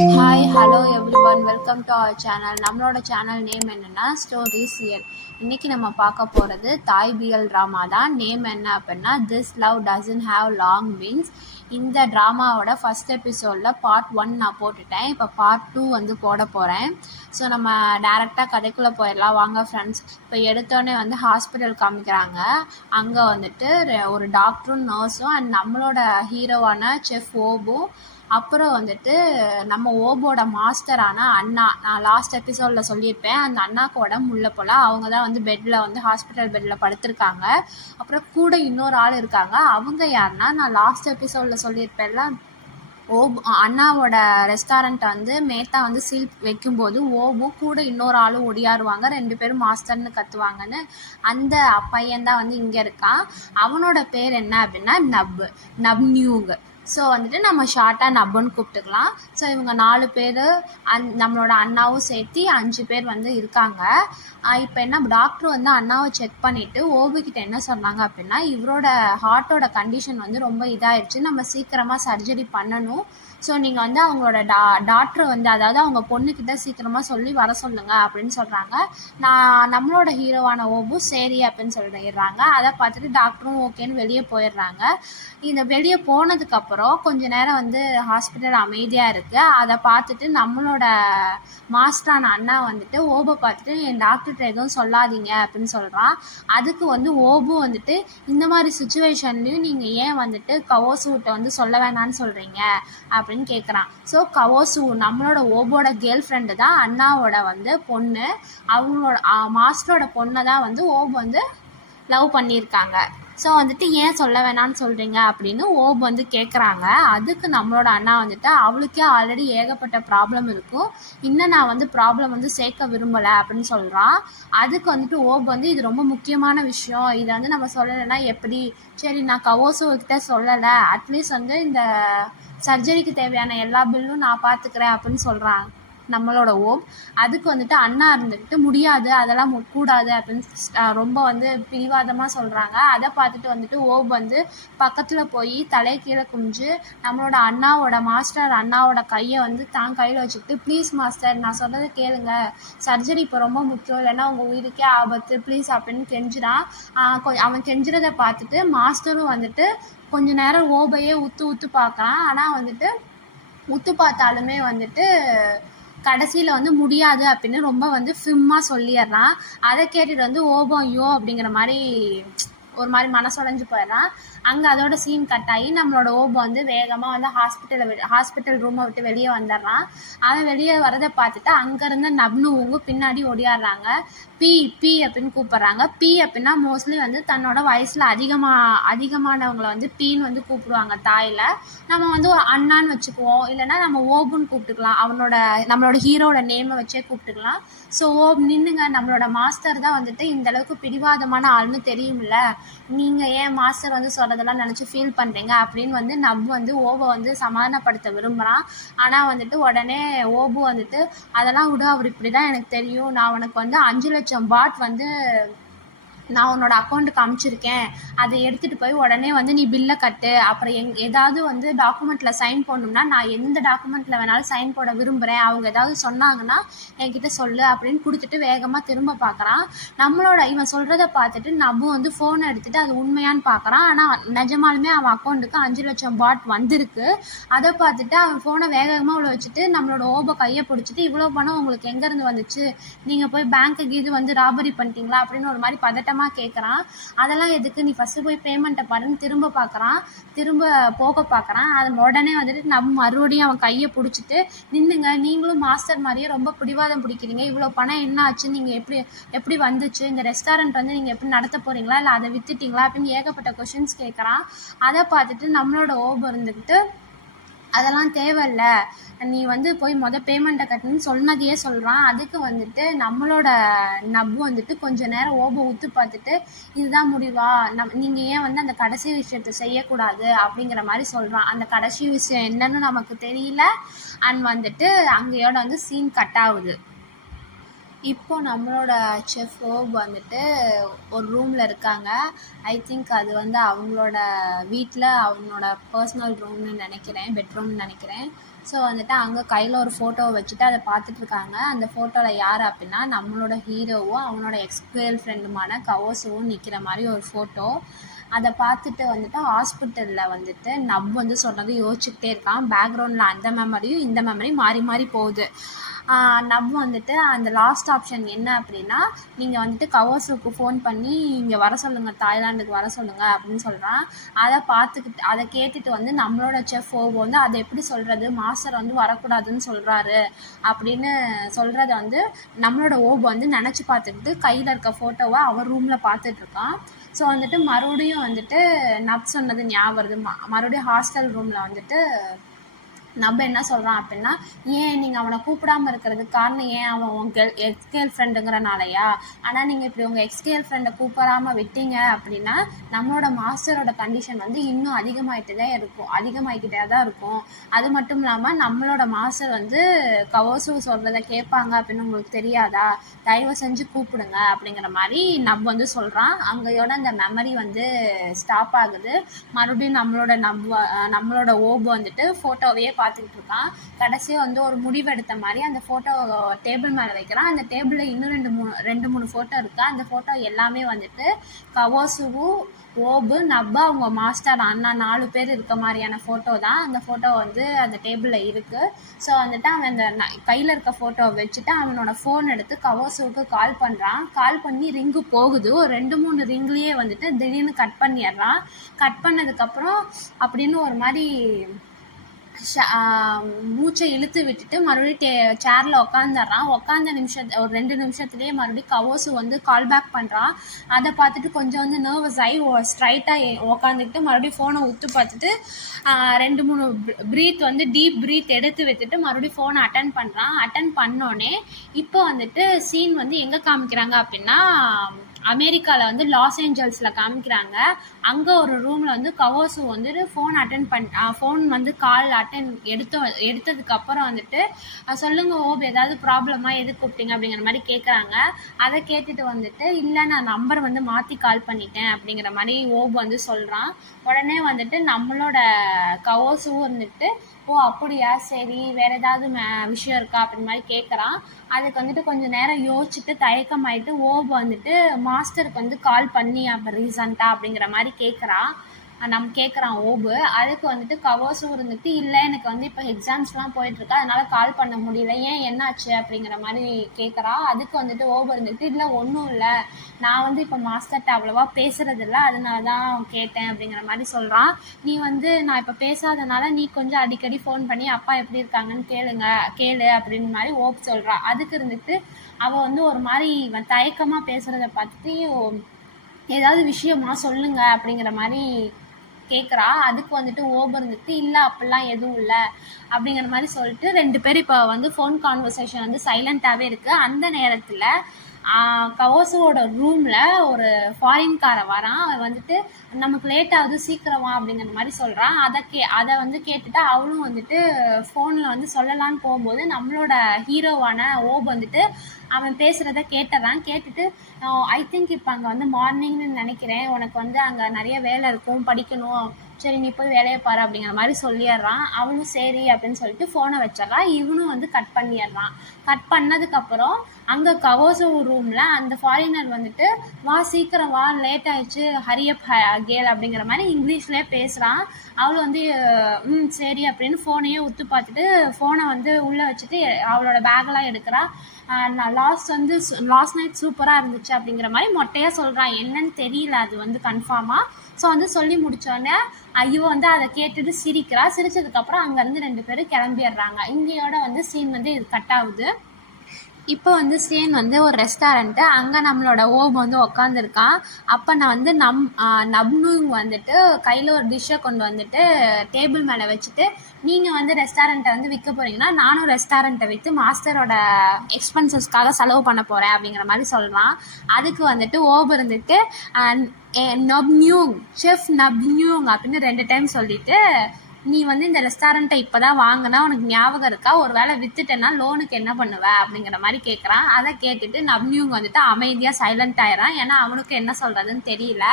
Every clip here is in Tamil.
Hi hello everyone, welcome to our channel. நம்மளோட சேனல் நேம் என்னென்னா ஸ்டோரிஸ் ரியல். இன்றைக்கி நம்ம பார்க்க போகிறது தாய் பிஎல் ட்ராமா தான். நேம் என்ன அப்படின்னா this love doesn't have long wings. இந்த ட்ராமாவோட ஃபஸ்ட் எபிசோடில் பார்ட் 1 நான் போட்டுட்டேன். இப்போ பார்ட் 2 வந்து போட போகிறேன். ஸோ நம்ம டேரெக்டாக கதைக்குள்ளே போயிடலாம் வாங்க ஃப்ரெண்ட்ஸ். இப்போ எடுத்தோடனே வந்து ஹாஸ்பிட்டல் காமிக்கிறாங்க. அங்கே வந்துட்டு ஒரு டாக்டரும் நர்ஸும் அண்ட் நம்மளோட ஹீரோவான செஃப் ஓபும், அப்புறம் வந்துட்டு நம்ம ஓபோட மாஸ்டரான அண்ணா, நான் லாஸ்ட் எபிசோடில் சொல்லியிருப்பேன், அந்த அண்ணாக்கு உடம்பு முடியல போல். அவங்க தான் வந்து பெட்டில் வந்து ஹாஸ்பிட்டல் பெட்டில் படுத்திருக்காங்க. அப்புறம் கூட இன்னொரு ஆள் இருக்காங்க. அவங்க யாருன்னா, நான் லாஸ்ட் எபிசோடில் சொல்லியிருப்பேன்ல, அண்ணாவோட ரெஸ்டாரண்ட்டை வந்து மேத்தா வந்து சீல் வைக்கும்போது ஓபு கூட இன்னொரு ஆளும் ஒடியாருவாங்க. 2 பேரும் மாஸ்டர்னு கத்துவாங்கன்னு. அந்த பையன்தான் வந்து இங்கே இருக்கான். அவனோட பேர் என்ன அப்படின்னா நப்னியூங். ஸோ வந்துட்டு நம்ம ஷார்ட்டாக நப்புன்னு கூப்பிட்டுக்கலாம். ஸோ இவங்க 4 பேர் நம்மளோட அண்ணாவும் சேர்த்து 5 பேர் வந்து இருக்காங்க. இப்போ என்ன, டாக்டர் வந்து அண்ணாவை செக் பண்ணிவிட்டு ஓபுக்கிட்ட என்ன சொன்னாங்க அப்படின்னா, இவரோட ஹார்ட்டோட கண்டிஷன் வந்து ரொம்ப இதாகிடுச்சு, நம்ம சீக்கிரமாக சர்ஜரி பண்ணணும். ஸோ நீங்கள் வந்து அவங்களோட டாக்டரை வந்து, அதாவது அவங்க பொண்ணுக்கிட்ட சீக்கிரமாக சொல்லி வர சொல்லுங்கள் அப்படின்னு சொல்கிறாங்க. நம்மளோட ஹீரோவான ஓபு சரி அப்படின்னு சொல்லிடுறாங்க. அதை பார்த்துட்டு டாக்டரும் ஓகேன்னு வெளியே போயிடுறாங்க. இந்த வெளியே போனதுக்கப்புறம் கொஞ்ச நேரம் வந்து ஹாஸ்பிட்டல் அமைதியாக இருக்குது. அதை பார்த்துட்டு நம்மளோட மாஸ்டரான அண்ணா வந்துட்டு ஓபை பார்த்துட்டு, என் டாக்டர்கிட்ட எதுவும் சொல்லாதீங்க அப்படின்னு சொல்கிறான். அதுக்கு வந்து ஓபு வந்துட்டு, இந்த மாதிரி சுச்சுவேஷன்லையும் நீங்கள் ஏன் வந்துட்டு கவோசுகிட்ட வந்து சொல்ல வேணான்னு சொல்கிறீங்க அப்படின்னு கேட்குறான். ஸோ கவோசு நம்மளோட ஓபோட கேர்ள் ஃப்ரெண்டு தான், அண்ணாவோட வந்து பொண்ணு. அவங்களோட மாஸ்டரோட பொண்ணை தான் வந்து ஓபு வந்து லவ் பண்ணியிருக்காங்க. ஸோ வந்துட்டு ஏன் சொல்ல வேணான்னு சொல்கிறீங்க அப்படின்னு ஓபு வந்து கேட்குறாங்க. அதுக்கு நம்மளோட அண்ணா வந்துட்டு, அவளுக்கே ஆல்ரெடி ஏகப்பட்ட ப்ராப்ளம் இருக்கும், இன்னும் நான் வந்து ப்ராப்ளம் வந்து சேர்க்க விரும்பலை அப்படின்னு சொல்கிறான். அதுக்கு வந்துட்டு ஓபு வந்து, இது ரொம்ப முக்கியமான விஷயம், இதை வந்து நம்ம சொல்லலைன்னா எப்படி, சரி நான் கவோசுக்கிட்ட சொல்லலை, அட்லீஸ்ட் வந்து இந்த சர்ஜரிக்கு தேவையான எல்லா பில்லும் நான் பார்த்துக்கிறேன் அப்படின்னு சொல்கிறான் நம்மளோட ஓப். அதுக்கு வந்துட்டு அண்ணா இருந்துக்கிட்டு, முடியாது அதெல்லாம் கூடாது அப்படின்னு ரொம்ப வந்து பிடிவாதமாக சொல்கிறாங்க. அதை பார்த்துட்டு வந்துட்டு ஓப் வந்து பக்கத்தில் போய் தலை கீழே குனிஞ்சு நம்மளோட மாஸ்டர் அண்ணாவோட கையை வந்து தான் கையில் வச்சுக்கிட்டு, ப்ளீஸ் மாஸ்டர் நான் சொல்கிறது கேளுங்க, சர்ஜரி இப்போ ரொம்ப முக்கியம், இல்லைன்னா உங்கள் உயிருக்கே ஆபத்து, ப்ளீஸ் அப்படின்னு கெஞ்சுறான். அவன் கெஞ்சுறதை பார்த்துட்டு மாஸ்டரும் வந்துட்டு கொஞ்ச நேரம் ஓபையே உத்து பார்க்குறான். ஆனால் வந்துட்டு உத்து பார்த்தாலுமே வந்துட்டு கடைசியில் வந்து முடியாது அப்படின்னு ரொம்ப வந்து ஃபிம்மாக சொல்லிடுறான். அதை கேட்டுட்டு வந்து ஓபம் ஐயோ அப்படிங்கிற மாதிரி ஒரு மாதிரி மனசுடைஞ்சு போயிடுறான். அங்கே அதோட சீன் கட் ஆகி நம்மளோட ஓபோ வந்து வேகமாக வந்து ஹாஸ்பிட்டல் ரூமை விட்டு வெளியே வந்துடுறான். அவன் வெளியே வரதை பார்த்துட்டு அங்கேருந்து நப்னுவுங்க பின்னாடி ஓடியாடுறாங்க. பி அப்படின்னு கூப்பிட்றாங்க. பி அப்படின்னா மோஸ்ட்லி வந்து தன்னோட வயசில் அதிகமானவங்களை வந்து பீன்னு வந்து கூப்பிடுவாங்க தாயில். நம்ம வந்து ஒரு அண்ணான்னு வச்சுக்குவோம், இல்லைன்னா நம்ம ஓபுன்னு கூப்பிட்டுக்கலாம், நம்மளோட ஹீரோட நேமை வச்சே கூப்பிட்டுக்கலாம். ஸோ ஓப் நின்னுங்க, நம்மளோட மாஸ்டர் தான் வந்துட்டு இந்தளவுக்கு பிடிவாதமான ஆள்னு தெரியும்ல, நீங்கள் ஏன் மாஸ்டர் வந்து சொல்கிறதெல்லாம் நினச்சி ஃபீல் பண்ணுறீங்க அப்படின்னு வந்து நப் வந்து ஓபை வந்து சமாதானப்படுத்த விரும்புகிறான். ஆனால் வந்துட்டு உடனே ஓபு வந்துட்டு, அதெல்லாம் விட அவர் இப்படி தான் எனக்கு தெரியும், நான் உனக்கு வந்து 5 லட்சம் பாட் வந்து நான் உன்னோட அக்கௌண்ட்டுக்கு அனுப்பிச்சிருக்கேன், அதை எடுத்துகிட்டு போய் உடனே வந்து நீ பில்லை கட்டு, அப்புறம் ஏதாவது வந்து டாக்குமெண்ட்டில் சைன் போடணும்னா நான் எந்த டாக்குமெண்ட்டில் வேணாலும் சைன் போட விரும்புகிறேன், அவங்க ஏதாவது சொன்னாங்கன்னா என்கிட்ட சொல்லு அப்படின்னு கொடுத்துட்டு வேகமாக திரும்ப பார்க்குறான். இவன் சொல்கிறத பார்த்துட்டு நபு வந்து ஃபோனை எடுத்துகிட்டு அது உண்மையான்னு பார்க்குறான். ஆனால் நிஜமாலுமே அவன் அக்கௌண்ட்டுக்கு 5 லட்சம் பாட் வந்திருக்கு. அதை பார்த்துட்டு அவன் ஃபோனை வேகமாக உள்ள வச்சுட்டு நம்மளோட ஓபோ கையை பிடிச்சிட்டு, இவ்வளோ பணம் உங்களுக்கு எங்கேருந்து வந்துச்சு, நீங்கள் போய் பேங்க்குக்கு இது வந்து ராபரி பண்ணிட்டீங்களா அப்படின்னு ஒரு மாதிரி பதட்டமாக கேட்குறான். அதெல்லாம் எதுக்கு, நீ ஃபஸ்ட்டு போய் பேமெண்ட்டை பாருன்னு திரும்ப போக பார்க்குறான். அது உடனே வந்துட்டு நம்ம மறுபடியும் அவன் கையை பிடிச்சிட்டு, நின்றுங்க, நீங்களும் மாஸ்டர் மாதிரியே ரொம்ப பிடிவாதம் பிடிக்கிறீங்க, இவ்வளோ பணம் என்ன ஆச்சு, நீங்கள் எப்படி வந்துச்சு, இந்த ரெஸ்டாரண்ட் வந்து நீங்கள் எப்படி நடத்த போகிறீங்களா, இல்லை அதை விற்றுட்டிங்களா அப்படின்னு ஏகப்பட்ட கொஷின்ஸ் கேட்குறான். அதை பார்த்துட்டு நம்மளோட ஓபு இருந்துக்கிட்டு, அதெல்லாம் தேவையில்ல, நீ வந்து போய் பேமெண்ட்டை கட்டணும்னு சொன்னதையே சொல்கிறான். அதுக்கு வந்துட்டு நம்மளோட நப்பு வந்துட்டு கொஞ்சம் நேரம் ஓபை உத்து பார்த்துட்டு, இதுதான் முடிவா, நீங்கள் ஏன் வந்து அந்த கடைசி விஷயத்தை செய்யக்கூடாது அப்படிங்கிற மாதிரி சொல்கிறான். அந்த கடைசி விஷயம் என்னன்னு நமக்கு தெரியல. அண்ட் வந்துட்டு அங்கேயோட வந்து சீன் கட் ஆகுது. இப்போது நம்மளோட செஃப் ஓப் வந்துட்டு ஒரு ரூமில் இருக்காங்க. ஐ திங்க் அது வந்து அவங்களோட வீட்டில் அவங்களோட பர்சனல் ரூம்னு நினைக்கிறேன், பெட்ரூம்னு நினைக்கிறேன். ஸோ வந்துட்டு அங்கே கையில் ஒரு ஃபோட்டோவை வச்சுட்டு அதை பார்த்துட்டு இருக்காங்க. அந்த ஃபோட்டோவில் யார் அப்படின்னா நம்மளோட ஹீரோவும் அவனோட எக்ஸ் கேர்ள் ஃப்ரெண்டுமான கவோசுவும் நிற்கிற மாதிரி ஒரு ஃபோட்டோ. அதை பார்த்துட்டு வந்துட்டு ஹாஸ்பிட்டலில் வந்துட்டு நப் வந்து சொன்னது யோசிச்சுக்கிட்டே இருக்கான். பேக்ரவுண்டில் அந்த மெமரியும் இந்த மெமரியும் மாறி மாறி போகுது. நப் வந்துட்டு அந்த லாஸ்ட் ஆப்ஷன் என்ன அப்படின்னா, நீங்கள் வந்துட்டு கவோசுக்கு ஃபோன் பண்ணி இங்கே வர சொல்லுங்கள், தாய்லாண்டுக்கு வர சொல்லுங்கள் அப்படின்னு சொல்கிறான். அதை கேட்டுட்டு வந்து நம்மளோட செஃப் ஓபோ வந்து அதை எப்படி சொல்கிறது, மாஸ்டர் வந்து வரக்கூடாதுன்னு சொல்கிறாரு அப்படின்னு சொல்கிறத வந்து நம்மளோட ஓபோ வந்து நினச்சி பார்த்துக்கிட்டு கையில் இருக்க ஃபோட்டோவை அவர் ரூமில் பார்த்துட்ருக்கான். ஸோ வந்துட்டு மறுபடியும் வந்துட்டு நப் சொன்னது ஞாபகம் வருது. மறுபடியும் ஹாஸ்டல் ரூமில் வந்துட்டு நப் என்ன சொல்கிறான் அப்படின்னா, ஏன் நீங்கள் அவனை கூப்பிடாமல் இருக்கிறதுக்கு காரணம் ஏன் அவன் உங்கள் எக்ஸ் கேர்ள் ஃப்ரெண்டுங்கிறனாலையா? ஆனால் நீங்கள் இப்படி உங்கள் எக்ஸ் கேர்ள் ஃப்ரெண்டை கூப்பிடாமல் விட்டீங்க அப்படின்னா நம்மளோட மாஸ்டரோட கண்டிஷன் வந்து இன்னும் அதிகமாகிக்கிட்டே தான் இருக்கும். அது மட்டும் இல்லாமல் நம்மளோட மாஸ்டர் வந்து கவோசு சொல்கிறத கேட்பாங்க அப்படின்னு உங்களுக்கு தெரியாதா? தயவு செஞ்சு கூப்பிடுங்க அப்படிங்கிற மாதிரி நப் வந்து சொல்கிறான். அங்கேயோட அந்த மெமரி வந்து ஸ்டாப் ஆகுது. மறுபடியும் நம்மளோட ஓபோ வந்துட்டு ஃபோட்டோவையே பார்த்துக்கிட்டு இருக்கான். கடைசியாக வந்து ஒரு முடிவெடுத்த மாதிரி அந்த ஃபோட்டோ டேபிள் மேலே வைக்கிறான். அந்த டேபிளில் இன்னும் ரெண்டு மூணு ஃபோட்டோ இருக்குது. அந்த ஃபோட்டோ எல்லாமே வந்துட்டு கவோசுவு, ஓபு, நப்பா, அவங்க மாஸ்டர் அண்ணா 4 பேர் இருக்க மாதிரியான ஃபோட்டோ தான். அந்த ஃபோட்டோ வந்து அந்த டேபிளில் இருக்குது. ஸோ வந்துட்டு அவன் அந்த கையில் இருக்க ஃபோட்டோவை வச்சுட்டு அவனோட ஃபோன் எடுத்து கவோசுவுக்கு கால் பண்ணுறான். கால் பண்ணி ரிங்கு போகுது. ஒரு 2-3 ரிங்லேயே வந்துட்டு திடீர்னு கட் பண்ணிடுறான். கட் பண்ணதுக்கப்புறம் அப்படின்னு ஒரு மாதிரி மூச்சை இழுத்து விட்டுட்டு மறுபடியும் சேரில் உட்காந்துடுறான். ஒரு 2 நிமிஷத்துலேயே மறுபடியும் கவோசு வந்து கால் பேக் பண்ணுறான். அதை பார்த்துட்டு கொஞ்சம் வந்து நர்வஸ் ஆகி ஸ்ட்ரைட்டாக உட்காந்துக்கிட்டு மறுபடியும் ஃபோனை உத்து பார்த்துட்டு 2-3 ப்ரீத் வந்து டீப் ப்ரீத் எடுத்து விட்டுட்டு மறுபடியும் ஃபோனை அட்டன் பண்ணுறான். அட்டன் பண்ணோடனே இப்போ வந்துட்டு சீன் வந்து எங்கே காமிக்கிறாங்க அப்படின்னா, அமெரிக்காவில் வந்து லாஸ் ஏஞ்சல்ஸில் காமிக்கிறாங்க. அங்கே ஒரு ரூமில் வந்து கவோசு வந்துட்டு ஃபோன் வந்து கால் எடுத்ததுக்கப்புறம் வந்துட்டு சொல்லுங்கள் ஓப், ஏதாவது ப்ராப்ளமா, எது கூப்பிட்டீங்க அப்படிங்கிற மாதிரி கேட்குறாங்க. அதை கேட்டுட்டு வந்துட்டு இல்லை, நான் நம்பர் வந்து மாற்றி கால் பண்ணிட்டேன் அப்படிங்கிற மாதிரி ஓப் வந்து சொல்கிறான். உடனே வந்துட்டு நம்மளோட கவோசுவும் வந்துட்டு ஓ அப்படியா, சரி வேறு ஏதாவது விஷயம் இருக்கா அப்படின்னு மாதிரி கேட்குறான். அதுக்கு வந்துட்டு கொஞ்சம் நேரம் யோசிச்சுட்டு தயக்கமாயிட்டு ஓப் வந்துட்டு மாஸ்டருக்கு வந்து கால் பண்ணி அப்போ ரீசண்டாக அப்படிங்கிற மாதிரி கேட்குறான் ஓபு. அதுக்கு வந்துட்டு கவோசு இருந்துட்டு இல்லை, எனக்கு வந்து இப்போ எக்ஸாம்ஸ்லாம் போயிட்டுருக்கா, அதனால் கால் பண்ண முடியல, ஏன் என்னாச்சு அப்படிங்கிற மாதிரி கேட்குறா. அதுக்கு வந்துட்டு ஓபு இருந்துட்டு இல்லை ஒன்றும் இல்லை, நான் வந்து இப்போ மாஸ்டர்கிட்ட அவ்வளோவா பேசுகிறதில்ல, அதனால தான் கேட்டேன் அப்படிங்கிற மாதிரி சொல்கிறான். நீ வந்து நான் இப்போ பேசாதனால நீ கொஞ்சம் அடிக்கடி ஃபோன் பண்ணி அப்பா எப்படி இருக்காங்கன்னு கேளு அப்படின்னு மாதிரி ஓப் சொல்கிறா. அதுக்கு இருந்துட்டு அவள் வந்து ஒரு மாதிரி தயக்கமாக பேசுகிறத பார்த்துட்டு ஏதாவது விஷயமா சொல்லுங்க அப்படிங்கிற மாதிரி கேட்குறா. அதுக்கு வந்துட்டு ஓபு இருந்துட்டு இல்லை அப்படிலாம் எதுவும் இல்லை அப்படிங்கிற மாதிரி சொல்லிட்டு 2 பேரும் இப்போ வந்து ஃபோன் கான்வர்சேஷன் வந்து சைலண்ட்டாகவே இருக்குது. அந்த நேரத்தில் கவோசுவோட ரூமில் ஒரு ஃபாரின்காரை வரான். அவன் வந்துட்டு நமக்கு லேட் ஆகுது, சீக்கிரமா அப்படிங்கிற மாதிரி சொல்கிறான். அதை வந்து கேட்டுட்டு அவளும் வந்துட்டு ஃபோனில் வந்து சொல்லலான்னு போகும்போது நம்மளோட ஹீரோவான ஓபு வந்துட்டு அவன் பேசுகிறத கேட்டுட்டு ஐ திங்க் இப்போ அங்கே வந்து மார்னிங்னு நினைக்கிறேன், உனக்கு வந்து அங்கே நிறைய வேலை இருக்கும், படிக்கணும், சரி நீ போய் வேலையை பாரு அப்படிங்கிற மாதிரி சொல்லிடுறான். அவனும் சரி அப்படின்னு சொல்லிட்டு ஃபோனை வச்சிடறான். இவனும் வந்து கட் பண்ணிடுறான். கட் பண்ணதுக்கப்புறம் அங்கே கவோசோ ரூமில் அந்த ஃபாரினர் வந்துட்டு வா சீக்கிரம் வா, லேட் ஆயிடுச்சு, ஹரியப் கேல் அப்படிங்கிற மாதிரி இங்கிலீஷ்லேயே பேசுகிறான். அவள் வந்து சரி அப்படின்னு ஃபோனையே உத்து பார்த்துட்டு ஃபோனை வந்து உள்ளே வச்சுட்டு அவளோட பேக்கெல்லாம் எடுக்கிறா. நான் லாஸ்ட் நைட் சூப்பராக இருந்துச்சு அப்படிங்கிற மாதிரி மொட்டையாக சொல்கிறான். என்னன்னு தெரியல அது வந்து கன்ஃபார்மாக. ஸோ வந்து சொல்லி முடித்தோடனே இவ வந்து அதை கேட்டுட்டு சிரிச்சதுக்கப்புறம் அங்கேருந்து 2 பேரும் கிளம்பிடுறாங்க. இங்கேயோட வந்து சீன் வந்து இது கட் ஆகுது. இப்போ வந்து சீன் வந்து ஒரு ரெஸ்டாரண்ட்டு. அங்கே நம்மளோட ஓபு வந்து உக்காந்துருக்கான். அப்போ நான் வந்து நப்னூங் வந்துட்டு கையில் ஒரு டிஷ்ஷை கொண்டு வந்துட்டு டேபிள் மேலே வச்சுட்டு, நீங்கள் வந்து ரெஸ்டாரண்ட்டை வந்து விற்க போகிறீங்கன்னா நானும் ரெஸ்டாரண்ட்டை விற்று மாஸ்டரோட எக்ஸ்பென்சஸ்க்காக செலவு பண்ண போகிறேன் அப்படிங்கிற மாதிரி சொல்கிறான். அதுக்கு வந்துட்டு ஓபு இருந்துட்டு நப்னியூங், செஃப் நப்னியூங் அப்படின்னு 2 டைம் சொல்லிட்டு நீ வந்து இந்த ரெஸ்டாரண்ட்டை இப்போ தான் வாங்கினா உனக்கு ஞாபகம் இருக்கா, ஒரு வேளை விற்றுட்டேன்னா லோனுக்கு என்ன பண்ணுவ அப்படிங்கிற மாதிரி கேட்குறான். அதை கேட்டுட்டு நப்னியூங் வந்துட்டு அமைதியாக சைலண்ட் ஆயிடுறான். ஏன்னா அவனுக்கு என்ன சொல்கிறதுன்னு தெரியல.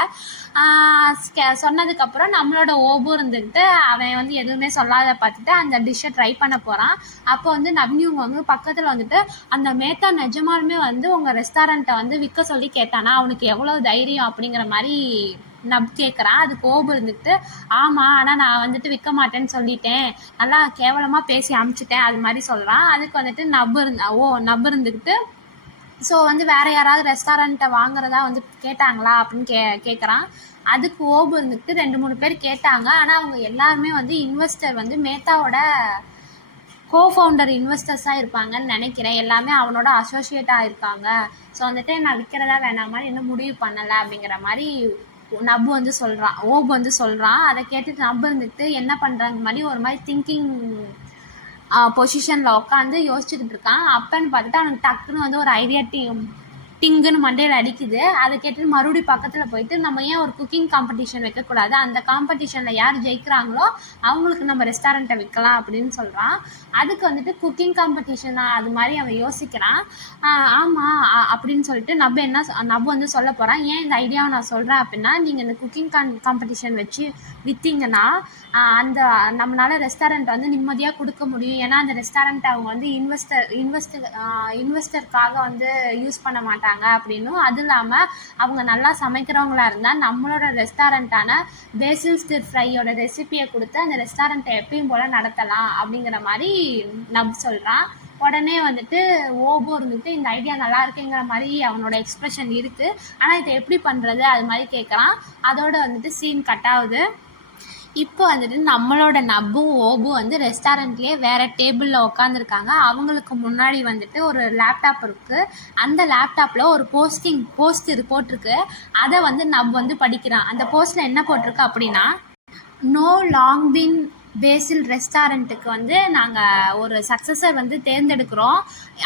சொன்னதுக்கப்புறம் நம்மளோட ஓபு இருந்துக்கிட்டு அவன் வந்து எதுவுமே சொல்லாத பார்த்துட்டு அந்த டிஷ்ஷை ட்ரை பண்ண போகிறான். அப்போ வந்து நப்னியூங் வந்து பக்கத்தில் வந்துட்டு அந்த மேத்தா நிஜமாலுமே வந்து உங்கள் ரெஸ்டாரண்ட்டை வந்து விற்க சொல்லி கேட்டானா, அவனுக்கு எவ்வளோ தைரியம் அப்படிங்கிற மாதிரி நப் கேட்குறான். அதுக்கு ஓபு இருந்துக்கிட்டு ஆமாம், ஆனால் நான் வந்துட்டு விற்க மாட்டேன்னு சொல்லிட்டேன், நல்லா கேவலமாக பேசி அமுச்சிட்டேன் அது மாதிரி சொல்கிறான். அதுக்கு வந்துட்டு நப் இருந்துக்கிட்டு ஸோ வந்து வேறு யாராவது ரெஸ்டாரண்ட்டை வாங்குறதா வந்து கேட்டாங்களா அப்படின்னு கேட்குறான். அதுக்கு ஓபு இருந்துக்கிட்டு 2-3 பேர் கேட்டாங்க. ஆனால் அவங்க எல்லாருமே வந்து இன்வெஸ்டர் வந்து மேத்தாவோட கோஃபவுண்டர் இன்வெஸ்டர்ஸாக இருப்பாங்கன்னு நினைக்கிறேன். எல்லாமே அவனோட அசோசியேட்டாக இருக்காங்க. ஸோ வந்துட்டு நான் விற்கிறதா வேணாமான்னு இன்னும் முடிவு பண்ணலை அப்படிங்கிற மாதிரி ஓபு வந்து சொல்கிறான். அதை கேட்டுட்டு நப் இருந்துட்டு என்ன பண்ணுறாங்க மாதிரி ஒரு மாதிரி திங்கிங் பொசிஷனில் உட்காந்து யோசிச்சுக்கிட்டு இருக்கான். அப்பன்னு பார்த்துட்டு அவனுக்கு டக்குன்னு வந்து ஒரு ஐடியா டிங்குன்னு மண்டையில் அடிக்குது. அதை கேட்டுட்டு மறுபடியும் பக்கத்தில் போயிட்டு நம்ம ஏன் ஒரு குக்கிங் காம்படிஷன் வைக்கக்கூடாது, அந்த காம்படிஷனில் யார் ஜெயிக்கிறாங்களோ அவங்களுக்கு நம்ம ரெஸ்டாரண்ட்டை விற்கலாம் அப்படின்னு சொல்கிறான். அதுக்கு வந்துட்டு குக்கிங் காம்படிஷனா அது மாதிரி அவன் யோசிக்கிறான். ஆமாம் அப்படின்னு சொல்லிட்டு நப் வந்து சொல்ல போகிறான். ஏன் இந்த ஐடியாவை நான் சொல்கிறேன் அப்படின்னா, நீங்கள் இந்த குக்கிங் காம்படிஷன் வச்சு விற்றீங்கன்னா அந்த நம்மளால் ரெஸ்டாரண்ட் வந்து நிம்மதியாக கொடுக்க முடியும். ஏன்னா அந்த ரெஸ்டாரண்ட் அவங்க வந்து இன்வெஸ்டருக்காக வந்து யூஸ் பண்ண மாட்டாங்க அப்படின்னும், அது இல்லாமல் அவங்க நல்லா சமைக்கிறவங்களா இருந்தால் நம்மளோட ரெஸ்டாரண்ட்டான பேசில் ஸ்டிர் ஃப்ரையோட ரெசிபியை கொடுத்து அந்த ரெஸ்டாரண்ட்டை எப்பயும் போல் நடத்தலாம் அப்படிங்கிற மாதிரி நப் சொல்கிறான். உடனே வந்துட்டு ஓபோ இருந்துட்டு இந்த ஐடியா நல்லா இருக்குங்கிற மாதிரி அவனோட எக்ஸ்ப்ரெஷன் இருக்குது. ஆனால் இதை எப்படி பண்ணுறது அது மாதிரி கேட்குறான். அதோட வந்துட்டு சீன் கட் ஆகுது. இப்போ வந்துட்டு நம்மளோட நப்பும் ஓபு வந்து ரெஸ்டாரண்ட்லேயே வேறு டேபிளில் உட்காந்துருக்காங்க. அவங்களுக்கு முன்னாடி வந்துட்டு ஒரு லேப்டாப் இருக்குது. அந்த லேப்டாப்பில் ஒரு போஸ்ட் போட்டிருக்கு. அதை வந்து நப் வந்து படிக்கிறான். அந்த போஸ்ட்டில் என்ன போட்டிருக்கு அப்படின்னா, நோ லாங் பின் பேசில் ரெஸ்டாரண்ட்டுக்கு வந்து நாங்கள் ஒரு சக்ஸஸர் வந்து தேர்ந்தெடுக்கிறோம்.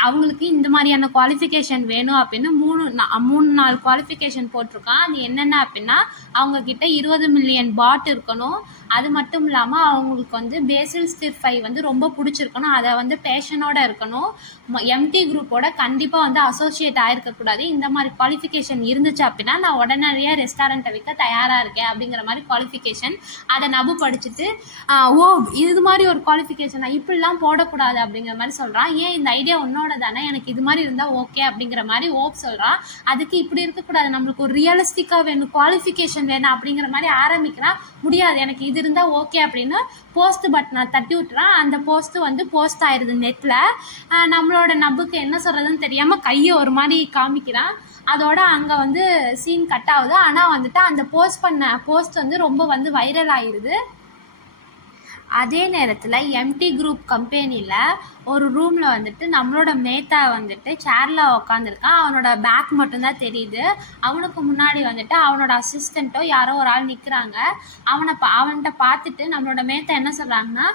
அவங்களுக்கு இந்த மாதிரியான குவாலிஃபிகேஷன் வேணும் அப்படின்னு 3-4 குவாலிஃபிகேஷன் போட்டிருக்கான். அது என்னென்ன அப்படின்னா, அவங்கக்கிட்ட 20 மில்லியன் பாட் இருக்கணும். அது மட்டும் இல்லாமல் அவங்களுக்கு வந்து பேசில் ஸ்டிர் ஃப்ரை வந்து ரொம்ப பிடிச்சிருக்கணும். அதை வந்து பேஷனோடு இருக்கணும். எம்டி குரூப்போட கண்டிப்பாக வந்து அசோசியேட் ஆகிருக்கக்கூடாது. இந்த மாதிரி குவாலிஃபிகேஷன் இருந்துச்சு அப்படின்னா நான் உடனடியாக ரெஸ்டாரண்ட்டை விற்க தயாராக இருக்கேன் அப்படிங்கிற மாதிரி குவாலிஃபிகேஷன். அதை நபு படிச்சுட்டு இது மாதிரி ஒரு குவாலிஃபிகேஷன் இப்படிலாம் போடக்கூடாது அப்படிங்கிற மாதிரி சொல்கிறான். ஏன் இந்த ஐடியா உன்னோட தானே, எனக்கு இது மாதிரி இருந்தால் ஓகே அப்படிங்கிற மாதிரி சொல்கிறான். அதுக்கு இப்படி இருக்கக்கூடாது, நம்மளுக்கு ஒரு ரியலிஸ்டிக்காக வேணும், குவாலிஃபிகேஷன் வேணும் அப்படிங்கிற மாதிரி ஆரம்பிக்கிறான். முடியாது, எனக்கு இது இருந்தால் ஓகே அப்படின்னு போஸ்ட் பட்டனை தட்டி விட்டுறான். அந்த போஸ்ட்டு வந்து போஸ்ட் ஆயிடுது நெட்டில். நம்மளோட நபுக்கு என்ன சொல்கிறதுன்னு தெரியாமல் கையை ஒரு மாதிரி காமிக்கிறான். அதோட அங்கே வந்து சீன் கட் ஆகுது. ஆனால் வந்துட்டு அந்த போஸ்ட் வந்து ரொம்ப வந்து வைரல் ஆயிடுது. அதே நேரத்தில் எம்டி குரூப் கம்பெனியில் ஒரு ரூமில் வந்துட்டு நம்மளோட மேத்தா வந்துட்டு சேரில் உக்காந்துருக்கான். அவனோட பேக் மட்டும்தான் தெரியுது. அவனுக்கு முன்னாடி வந்துட்டு அவனோட அசிஸ்டண்ட்டோ யாரோ ஒரு ஆள் நிற்கிறாங்க. அவன்கிட்ட பார்த்துட்டு நம்மளோட மேத்தா என்ன சொல்கிறாங்கன்னா,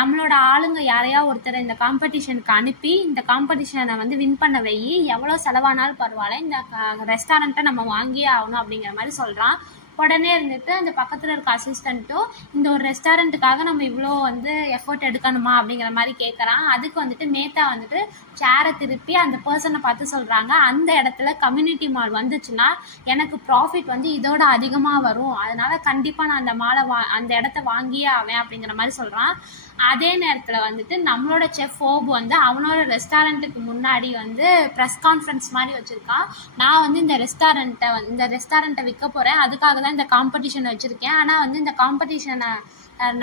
நம்மளோட ஆளுங்க யாரையா ஒருத்தரை இந்த காம்படிஷனுக்கு அனுப்பி இந்த காம்படிஷனை வந்து வின் பண்ண வை, எவ்வளோ செலவானாலும் பரவாயில்ல, இந்த ரெஸ்டாரண்ட்டை நம்ம வாங்கியே ஆகணும் அப்படிங்கிற மாதிரி சொல்கிறான். உடனே இருந்துட்டு அந்த பக்கத்தில் இருக்க அசிஸ்டண்ட்டும் இந்த ஒரு ரெஸ்டாரண்ட்டுக்காக நம்ம இவ்வளோ வந்து எஃபர்ட் எடுக்கணுமா அப்படிங்கிற மாதிரி கேட்குறான். அதுக்கு வந்துட்டு மேத்தா வந்துட்டு சேரை திருப்பி அந்த பர்சனை பார்த்து சொல்கிறாங்க, அந்த இடத்துல கம்யூனிட்டி மால் வந்துச்சுன்னா எனக்கு ப்ராஃபிட் வந்து இதோட அதிகமாக வரும், அதனால் கண்டிப்பாக நான் அந்த இடத்த வாங்கியே ஆவேன் அப்படிங்கிற மாதிரி சொல்கிறான். அதே நேரத்தில் வந்துட்டு நம்மளோட செஃப் ஓபு வந்து அவனோட ரெஸ்டாரண்ட்டுக்கு முன்னாடி வந்து ப்ரெஸ் கான்ஃபரன்ஸ் மாதிரி வச்சுருக்கான். நான் வந்து இந்த ரெஸ்டாரண்ட்டை விற்க போகிறேன், அதுக்காக தான் இந்த காம்படிஷனை வச்சுருக்கேன். ஆனால் வந்து இந்த காம்படிஷனை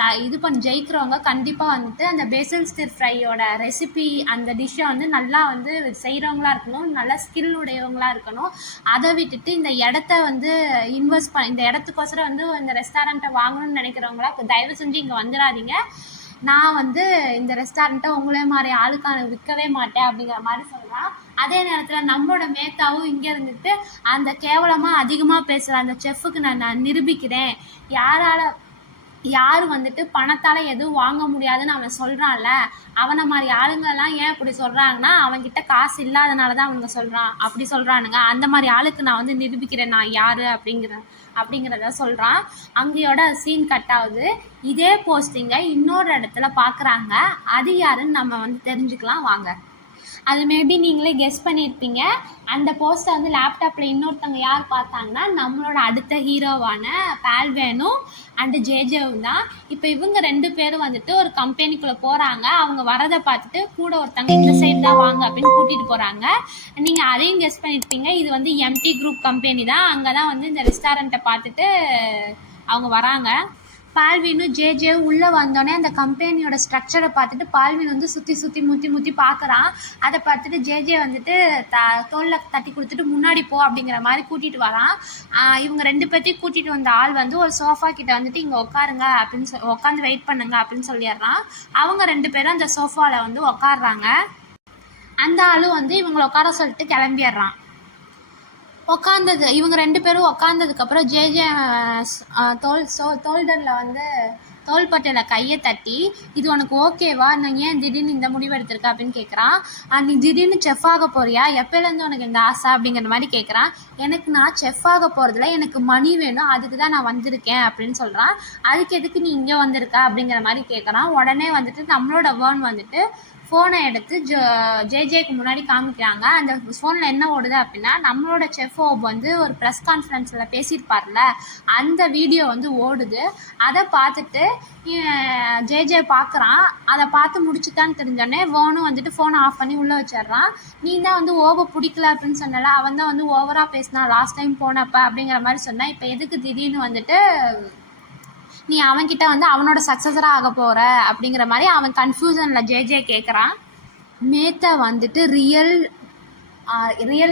நான் ஜெயிக்கிறவங்க கண்டிப்பாக வந்துட்டு அந்த பேசில் ஸ்டிர் ஃப்ரையோட ரெசிபி அந்த டிஷ்ஷை வந்து நல்லா வந்து செய்கிறவங்களா இருக்கணும், நல்லா ஸ்கில் உடையவங்களாக இருக்கணும். அதை விட்டுட்டு இந்த இடத்த வந்து இந்த இடத்துக்கோசரம் வந்து இந்த ரெஸ்டாரண்ட்டை வாங்கணும்னு நினைக்கிறவங்களா தயவு செஞ்சு இங்கே வந்துடாதீங்க, நான் வந்து இந்த ரெஸ்டாரண்ட்டை உங்களே மாதிரி ஆளுக்கான விற்கவே மாட்டேன் அப்படிங்கிற மாதிரி சொல்கிறான். அதே நேரத்தில் நம்மளோட மேத்தாவும் இங்கே இருந்துட்டு அந்த கேவலமாக அதிகமாக பேசுகிற அந்த செஃப்புக்கு நான் நிரூபிக்கிறேன், யார் வந்துட்டு பணத்தால் எதுவும் வாங்க முடியாதுன்னு அவன் சொல்கிறான்ல, அவனை மாதிரி ஆளுங்கெல்லாம் ஏன் இப்படி சொல்கிறாங்கன்னா அவன்கிட்ட காசு இல்லாதனால தான் அவங்க அப்படி சொல்கிறானுங்க. அந்த மாதிரி ஆளுக்கு நான் வந்து நிரூபிக்கிறேன் நான் யார் அப்படிங்கிறத சொல்கிறான். அங்கேயோட சீன் கட் ஆகுது. இதே போஸ்டிங்கை இன்னொரு இடத்துல பார்க்குறாங்க. அது யாருன்னு நம்ம வந்து தெரிஞ்சுக்கலாம் வாங்க. அது மேபி நீங்களே கெஸ் பண்ணியிருப்பீங்க. அந்த போஸ்ட்டை வந்து லேப்டாப்பில் இன்னொருத்தவங்க யார் பார்த்தாங்கன்னா நம்மளோட அடுத்த ஹீரோவான பால்வேனும் அண்டு ஜேஜேவும் தான். இப்போ இவங்க 2 பேரும் வந்துட்டு ஒரு கம்பெனிக்குள்ளே போகிறாங்க. அவங்க வரதை பார்த்துட்டு கூட ஒருத்தவங்க இந்த சைடு தான் வாங்க அப்படின்னு கூட்டிகிட்டு போகிறாங்க. நீங்கள் அதையும் கெஸ் பண்ணியிருப்பீங்க. இது வந்து எம்டி குரூப் கம்பெனி தான். அங்கே தான் வந்து இந்த ரெஸ்டாரண்ட்டை பார்த்துட்டு அவங்க வராங்க. பால்வினும் ஜேஜேவும் உள்ளே வந்தோடனே அந்த கம்பெனியோட ஸ்ட்ரக்சரை பார்த்துட்டு பால்வின் வந்து சுற்றி முத்தி பார்க்குறான். அதை பார்த்துட்டு ஜேஜே வந்துட்டு தோளில் தட்டி கொடுத்துட்டு முன்னாடி போ அப்படிங்கிற மாதிரி கூட்டிகிட்டு வரான். இவங்க 2 பேர்த்தையும் கூட்டிகிட்டு வந்த ஆள் வந்து ஒரு சோஃபா கிட்ட வந்துட்டு இங்கே உட்காருங்க அப்படின்னு உட்காந்து வெயிட் பண்ணுங்க அப்படின்னு சொல்லிடுறான். அவங்க 2 பேரும் அந்த சோஃபாவில் வந்து உட்காடுறாங்க. அந்த ஆளும் வந்து இவங்களை உட்கார சொல்லிட்டு கிளம்பிடுறான். இவங்க 2 பேரும் உக்காந்ததுக்கப்புறம் ஜேஜே தோல்டரில் வந்து தோள்பட்டையில் கையை தட்டி, இது உனக்கு ஓகேவா, நான் ஏன் திடீர்னு இந்த முடிவு எடுத்திருக்க அப்படின்னு கேட்குறான். நீ திடீர்னு செஃப் ஆக போறியா, எப்போலேருந்து உனக்கு இந்த ஆசை அப்படிங்கிற மாதிரி கேட்குறான். நான் செஃப் ஆக போகிறதுல எனக்கு மணி வேணும், அதுக்கு தான் நான் வந்திருக்கேன் அப்படின்னு சொல்கிறான். அதுக்கு எதுக்கு நீ இங்கே வந்திருக்க அப்படிங்கிற மாதிரி கேட்குறான். உடனே வந்துட்டு நம்மளோட வேர்ன் வந்துட்டு ஃபோனை எடுத்து ஜேஜேக்கு முன்னாடி காமிக்கிறாங்க. அந்த ஃபோனில் என்ன ஓடுது அப்படின்னா நம்மளோட செஃப் வந்து ஒரு ப்ரெஸ் கான்ஃபரன்ஸில் பேசியிருப்பார்ல, அந்த வீடியோ வந்து ஓடுது. அதை பார்த்துட்டு ஜேஜே பார்க்குறான். அதை பார்த்து முடிச்சுட்டான்னு தெரிஞ்சோடனே வேர்னும் வந்துட்டு ஃபோனை ஆஃப் பண்ணி உள்ளே வச்சிடுறான். நீ தான் வந்து ஓவர் பிடிக்கல அப்படின்னு சொன்னல, அவன் தான் வந்து ஓவராக பேசினா லாஸ்ட் டைம் போனப்ப அப்படிங்கிற மாதிரி சொன்னான். இப்போ எதுக்கு திடீர்னு வந்துட்டு நீ அவன்கிட்ட வந்து அவனோட சக்ஸஸராக ஆக போகிற அப்படிங்கிற மாதிரி அவன் கன்ஃபியூஷனில் ஜேஜே கேட்குறான். மேத்தா வந்துட்டு ரியல்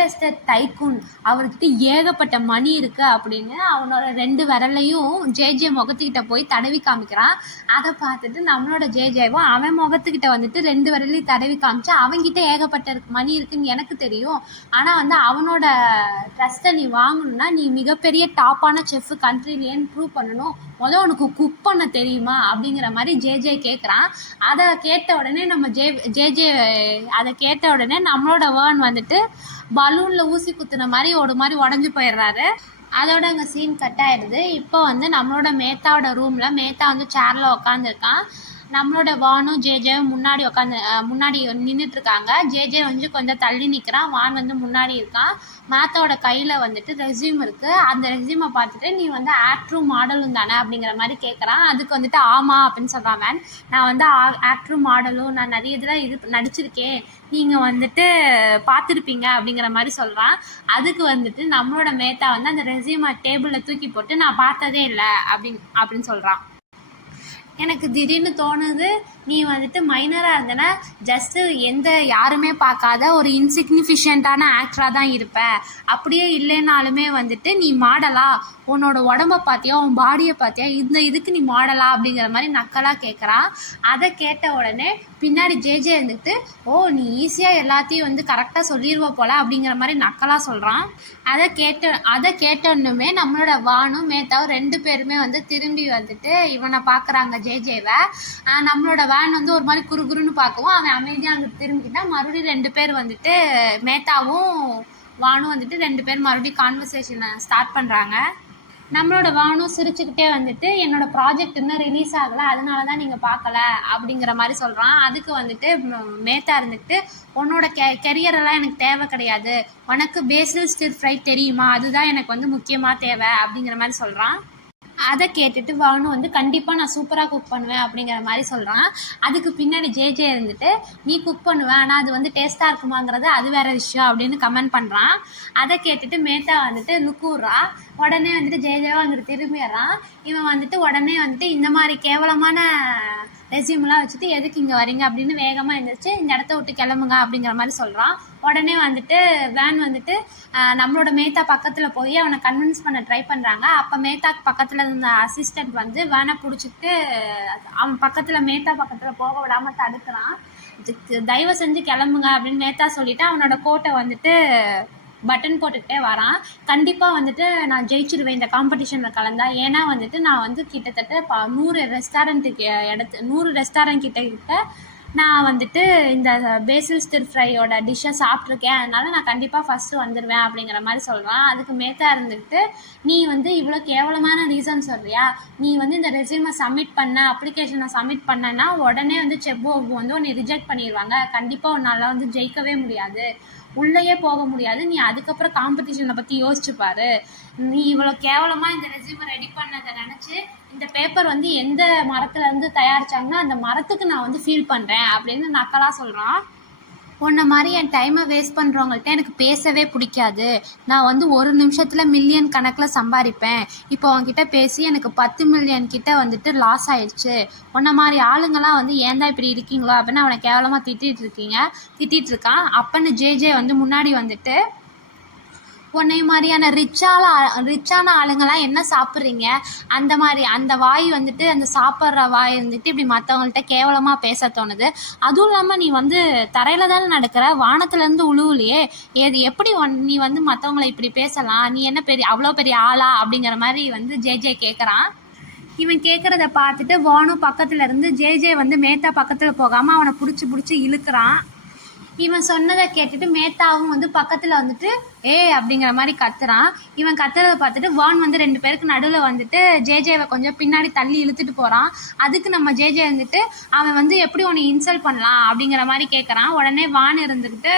எஸ்டேட் டைக்கூன், அவர்கிட்ட ஏகப்பட்ட மணி இருக்குது அப்படின்னு அவனோட 2 விரலையும் ஜேஜே முகத்துக்கிட்ட போய் தடவி காமிக்கிறான். அதை பார்த்துட்டு நம்மளோட ஜேஜேவும் அவன் முகத்துக்கிட்ட வந்துட்டு 2 விரலையும் தடவி காமிச்சு, அவன்கிட்ட ஏகப்பட்ட மணி இருக்குன்னு எனக்கு தெரியும், ஆனால் வந்து அவனோட ட்ரஸ்ட்டை நீ வாங்கணும்னா நீ மிகப்பெரிய டாப்பான செஃப் கண்ட்ரிலேன்னு ப்ரூவ் பண்ணணும், உனக்கு குக் பண்ண தெரியுமா அப்படிங்கிற மாதிரி ஜேஜே கேட்குறான். அதை கேட்ட உடனே நம்மளோட வேர்ன் வந்துட்டு பலூனில் ஊசி குத்துன மாதிரி உடஞ்சி போயிடுறாரு. அதோட அங்கே சீன் கட் ஆயிடுது. இப்போ வந்து நம்மளோட மேத்தாவோட ரூமில் மேத்தா வந்து சேரில் உட்காந்துருக்கான். நம்மளோட வானும் ஜேஜேவும் முன்னாடி நின்றுட்டுருக்காங்க. ஜேஜே வந்து கொஞ்சம் தள்ளி நிற்கிறான். வான் வந்து முன்னாடி இருக்கான். மேத்தாவோட கையில் வந்துட்டு ரெஸ்யூம் இருக்குது. அந்த ரெஸ்யூமை பார்த்துட்டு நீ வந்து ஆக்டரும் மாடலும் தானே அப்படிங்கிற மாதிரி கேட்குறான். அதுக்கு வந்துட்டு ஆமாம் அப்படின்னு சொல்கிறான் மேன். நான் வந்து ஆக்டரும் மாடலும் நான் நிறைய இதில் நடிச்சிருக்கேன், நீங்கள் வந்துட்டு பார்த்துருப்பீங்க அப்படிங்கிற மாதிரி சொல்கிறான். அதுக்கு வந்துட்டு நம்மளோட மேத்தா வந்து அந்த ரெஸ்யூமை டேபிளில் தூக்கி போட்டு நான் பார்த்ததே இல்லை அப்படின்னு சொல்கிறான். எனக்கு திடீர்னு தோணுது, நீ வந்துட்டு மைனராக இருந்தனா ஜஸ்ட்டு யாருமே பார்க்காத ஒரு இன்சிக்னிஃபிஷியண்ட்டான ஆக்டராக தான் இருப்ப, அப்படியே இல்லைனாலுமே வந்துட்டு நீ மாடலா, உன்னோட உடம்பை பார்த்தியா, உன் பாடியை பார்த்தியா, இதுக்கு நீ மாடலா அப்படிங்கிற மாதிரி நக்கலாக கேட்குறான். அதை கேட்ட உடனே பின்னாடி ஜேஜே இருந்துட்டு, நீ ஈஸியாக எல்லாத்தையும் வந்து கரெக்டாக சொல்லிடுவ போல அப்படிங்கிற மாதிரி நக்கலாக சொல்கிறான். அதை கேட்டோன்னுமே நம்மளோட வானும் மேத்தாவும் 2 பேருமே வந்து திரும்பி வந்துட்டு இவனை பார்க்குறாங்க ஜேஜேவை. நம்மளோட வேன் வந்து ஒரு மாதிரி குறுகுறுன்னு பார்க்கவும் அவன் அமைதியாக அங்கே திரும்பிக்கிட்டா. மறுபடியும் 2 பேர் வந்துட்டு மேத்தாவும் வானும் வந்துட்டு 2 பேர் மறுபடியும் கான்வர்சேஷனை ஸ்டார்ட் பண்ணுறாங்க. நம்மளோட வானும் சிரிச்சுக்கிட்டே வந்துட்டு என்னோடய ப்ராஜெக்ட் இன்னும் ரிலீஸ் ஆகலை, அதனால தான் நீங்கள் பார்க்கல அப்படிங்கிற மாதிரி சொல்கிறான். அதுக்கு வந்துட்டு மேத்தா இருந்துக்கிட்டு உன்னோட கெரியரெல்லாம் எனக்கு தேவை கிடையாது, உனக்கு பேசில் ஸ்டிர் ஃப்ரை தெரியுமா, அதுதான் எனக்கு வந்து முக்கியமாக தேவை அப்படிங்கிற மாதிரி சொல்கிறான். அதை கேட்டுட்டு வானும் வந்து கண்டிப்பாக நான் சூப்பராக குக் பண்ணுவேன் அப்படிங்கிற மாதிரி சொல்கிறான். அதுக்கு பின்னாடி ஜேஜே இருந்துட்டு நீ குக் பண்ணுவேன், ஆனால் அது வந்து டேஸ்ட்டாக இருக்குமாங்கிறது அது வேறு விஷயம் அப்படின்னு கமெண்ட் பண்ணுறான். அதை கேட்டுட்டு மேத்தா வந்துட்டு லுக்கூறா. உடனே வந்துட்டு ஜேஜேவா அங்கிட்டு திரும்பிடுறான். இவன் வந்துட்டு உடனே வந்துட்டு இந்த மாதிரி கேவலமான ரெஸ்யூம்லாம் வச்சுட்டு எதுக்கு இங்கே வரீங்க அப்படின்னு வேகமாக எழுந்திரிச்சு இந்த இடத்த விட்டு கிளம்புங்க அப்படிங்கிற மாதிரி சொல்கிறான். உடனே வந்துட்டு வேன் வந்துட்டு நம்மளோட மேத்தா பக்கத்தில் போய் அவனை கன்வின்ஸ் பண்ண ட்ரை பண்ணுறாங்க. அப்போ மேத்தாக்கு பக்கத்தில் இருந்த அசிஸ்டண்ட் வந்து வேனை பிடிச்சிட்டு அவன் மேத்தா பக்கத்தில் போக விடாமல் தடுக்கிறான். தயவு செஞ்சு கிளம்புங்க அப்படின்னு மேத்தா சொல்லிவிட்டு அவனோட கோட்டை வந்துட்டு பட்டன் போட்டுக்கிட்டே வரான். கண்டிப்பாக வந்துட்டு நான் ஜெயிச்சிடுவேன் இந்த காம்படிஷனில் கலந்தா, ஏன்னா வந்துட்டு நான் வந்து கிட்டத்தட்ட 100 ரெஸ்டாரண்ட் கிட்ட நான் வந்துட்டு இந்த பேசில் ஸ்டிர் ஃப்ரையோட டிஷ்ஷை சாப்பிட்ருக்கேன், அதனால நான் கண்டிப்பாக ஃபஸ்ட்டு வந்துடுவேன் அப்படிங்கிற மாதிரி சொல்கிறான். அதுக்கு மேத்தா இருந்துக்கிட்டு, நீ வந்து இவ்வளோ கேவலமான ரீசன் சொல்கிறியா, நீ வந்து இந்த ரெஸ்யூமை சப்மிட் பண்ண அப்ளிகேஷனை சப்மிட் பண்ணனா உடனே வந்து செப்போ வந்து உன்னை ரிஜெக்ட் பண்ணிடுவாங்க, கண்டிப்பாக உன்னால் வந்து ஜெயிக்கவே முடியாது, உள்ளேயே போக முடியாது, நீ அதுக்கப்புறம் காம்படிஷனை பற்றி யோசிச்சுப்பாரு, நீ இவ்வளோ கேவலமாக இந்த ரெஸ்யூமை ரெடி பண்ணதை நினச்சி இந்த பேப்பர் வந்து எந்த மரத்துலேருந்து தயாரித்தாங்கன்னா அந்த மரத்துக்கு நான் வந்து ஃபீல் பண்ணுறேன் அப்படின்னு நக்கலாக சொல்கிறான். உன்னை மாதிரி என் டைமை வேஸ்ட் பண்ணுறவங்கள்ட்ட எனக்கு பேசவே பிடிக்காது, நான் வந்து ஒரு நிமிஷத்தில் மில்லியன் கணக்கில் சம்பாதிப்பேன், இப்போ உன்கிட்ட பேசி எனக்கு 10 மில்லியன் கிட்ட வந்துட்டு லாஸ் ஆயிடுச்சு, உன்னை மாதிரி ஆளுங்கள்லாம் வந்து ஏன் தான் இப்படி இருக்கீங்களோ அப்படின்னு அவனை கேவலமாக திட்டிகிட்டு இருக்கான். அப்பன்னு ஜே வந்து முன்னாடி வந்துட்டு, உன்னை மாதிரியான ரிச்சான ஆளுங்கள்லாம் என்ன சாப்பிட்றீங்க, அந்த வாய் வந்துட்டு அந்த சாப்பிட்ற வாய் வந்துட்டு இப்படி மற்றவங்கள்ட்ட கேவலமாக பேச தோணுது, அதுவும் இல்லாமல் நீ வந்து தரையில் தானே நடக்கிற, வானத்துலேருந்து உழுவுலையே, எப்படி நீ வந்து மற்றவங்களை இப்படி பேசலாம், நீ என்ன அவ்வளோ பெரிய ஆளா அப்படிங்கிற மாதிரி வந்து ஜே கேட்குறான். இவன் கேட்குறத பார்த்துட்டு வானும் பக்கத்தில் இருந்து ஜே வந்து மேத்தா பக்கத்தில் போகாமல் அவனை பிடிச்சி இழுக்கிறான். இவன் சொன்னதை கேட்டுட்டு மேத்தாவும் வந்து பக்கத்தில் வந்துட்டு அப்படிங்கிற மாதிரி கத்துறான். இவன் கத்துறதை பார்த்துட்டு வான் வந்து 2 பேருக்கு நடுவில் வந்துட்டு ஜேவை கொஞ்சம் பின்னாடி தள்ளி இழுத்துட்டு போகிறான். அதுக்கு நம்ம ஜே வந்துட்டு அவன் வந்து எப்படி உன்னை இன்சல்ட் பண்ணலாம் அப்படிங்கிற மாதிரி கேட்குறான். உடனே வான் இருந்துக்கிட்டு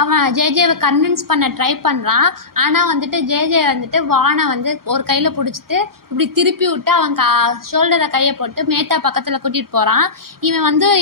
அவன் ஜேவை கன்வின்ஸ் பண்ண ட்ரை பண்ணுறான். ஆனால் வந்துட்டு ஜே வந்துட்டு வானை வந்து ஒரு கையில் பிடிச்சிட்டு இப்படி திருப்பி விட்டு அவன் ஷோல்டரை கையை போட்டு மேத்தா பக்கத்தில் கூட்டிகிட்டு போகிறான்.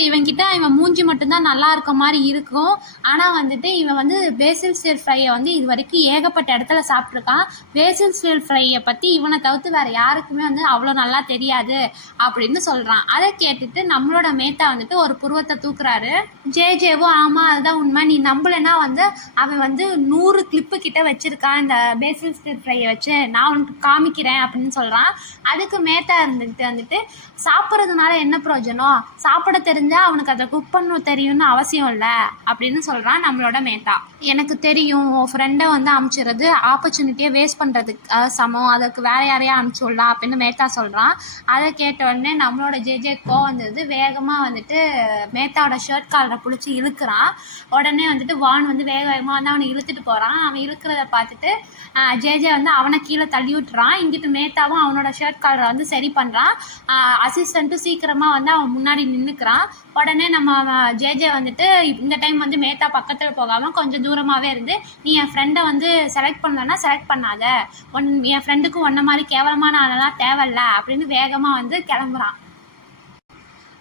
இவன்கிட்ட இவன் மூஞ்சி மட்டும்தான் நல்லா இருக்க மாதிரி இருக்கும். ஆனால் வந்துட்டு இவன் வந்து பேசில் ஸ்டிர் ஃப்ரையை வந்து இது வரைக்கும் ஏகப்பட்ட இடத்துல சாப்பிட்ருக்கான். பேசில் ஸ்டிர் ஃப்ரையை பற்றி இவனை தவிர்த்து வேறு யாருக்குமே வந்து அவ்வளோ நல்லா தெரியாது அப்படின்னு சொல்கிறான். அதை கேட்டுட்டு நம்மளோட மேத்தா வந்துட்டு ஒரு புருவத்தை தூக்குறாரு. ஜேவும் ஆமாம் அதுதான் உண்மை, நீ நம்பலைன்னா வந்து அவன் வந்து 100 கிளிப்பு கிட்ட வச்சிருக்கான் இந்த பேசில் ஸ்டிர் ஃப்ரையை வச்சு, நான் அவனுக்கு காமிக்கிறேன் அப்படின்னு சொல்றான். அதுக்கு மேத்தா இருந்துட்டு வந்துட்டு சாப்பிட்றதுனால என்ன பிரயோஜனம், சாப்பிட தெரிஞ்சா அவனுக்கு அதை குக் பண்ண தெரியும்னு அவசியம் இல்லை அப்படின்னு சொல்றான் நம்மளோட மேத்தா. எனக்கு தெரியும் உன் ஃப்ரெண்டை வந்து அனுப்பிச்சிடுறது ஆப்பர்ச்சுனிட்டியை வேஸ்ட் பண்ணுறதுக்கு சமம், அதுக்கு வேற யாரையா அனுப்பிச்சுடலாம் அப்படின்னு மேத்தா சொல்கிறான். அதை கேட்ட உடனே நம்மளோட ஜே கோவம் வந்தது, வேகமாக வந்துட்டு மேத்தாவோட ஷர்ட் காலரை பிடிச்சி இழுக்கிறான். உடனே வந்துட்டு வான் வந்து வேகமாக வந்து அவனை இழுத்துட்டு போகிறான். அவன் இழுக்கிறத பார்த்துட்டு ஜே வந்து அவனை கீழே தள்ளி விட்டுறான். இங்கிட்டு மேத்தாவும் அவனோட ஷர்ட் காலரை வந்து சரி பண்ணுறான். அசிஸ்டண்ட்டும் சீக்கிரமாக வந்து அவன் முன்னாடி நின்றுக்கிறான். உடனே நம்ம ஜே வந்துட்டு இந்த டைம் வந்து மேத்தா பக்கத்தில் போகாமல் கொஞ்சம் தூரமாகவே இருந்து, நீ என் ஃப்ரெண்டை வந்து செலக்ட் பண்ணலன்னா செலக்ட் பண்ணாத, என் ஃப்ரெண்டுக்கும் ஒன்றை மாதிரி கேவலமான ஆளெல்லாம் தேவையில்ல அப்படின்னு வேகமாக வந்து கிளம்புறான்.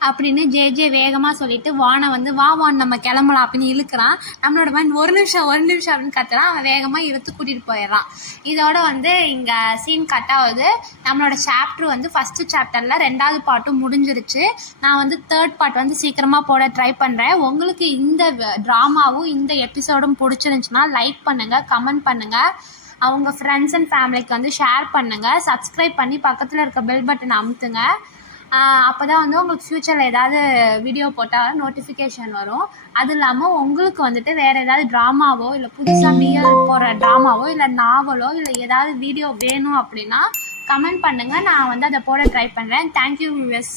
அப்படின்னு ஜே வேகமாக சொல்லிட்டு வானை வந்து வான் நம்ம கிளம்பலாம் அப்படின்னு இழுக்கிறான். நம்மளோட மேன் ஒரு நிமிஷம் அப்படின்னு கத்துறான். அவன் வேகமாக இழுத்து கூட்டிகிட்டு போயிடுறான். இதோட வந்து இங்கே சீன் கட் ஆகுது. நம்மளோட சாப்டர் வந்து ஃபஸ்ட்டு சாப்டரில் 2வது பார்ட்டும் முடிஞ்சிருச்சு. நான் வந்து 3rd பார்ட் வந்து சீக்கிரமாக போட ட்ரை பண்ணுறேன். உங்களுக்கு இந்த ட்ராமாவும் இந்த எபிசோடும் பிடிச்சிருந்துச்சுன்னா லைக் பண்ணுங்கள், கமெண்ட் பண்ணுங்கள், அவங்க ஃப்ரெண்ட்ஸ் அண்ட் ஃபேமிலிக்கு வந்து ஷேர் பண்ணுங்கள், சப்ஸ்கிரைப் பண்ணி பக்கத்தில் இருக்க பெல் பட்டன் அமுத்துங்க. அப்போ தான் வந்து உங்களுக்கு ஃப்யூச்சரில் ஏதாவது வீடியோ போட்டால் நோட்டிஃபிகேஷன் வரும். அது இல்லாமல் உங்களுக்கு வந்துட்டு வேறு ஏதாவது ட்ராமாவோ இல்லை புதுசாக பிஎல் போகிற ட்ராமாவோ இல்லை நாவலோ இல்லை ஏதாவது வீடியோ வேணும் அப்படின்னா கமெண்ட் பண்ணுங்கள், நான் வந்து அதை போட ட்ரை பண்ணுறேன். Thank you viewers.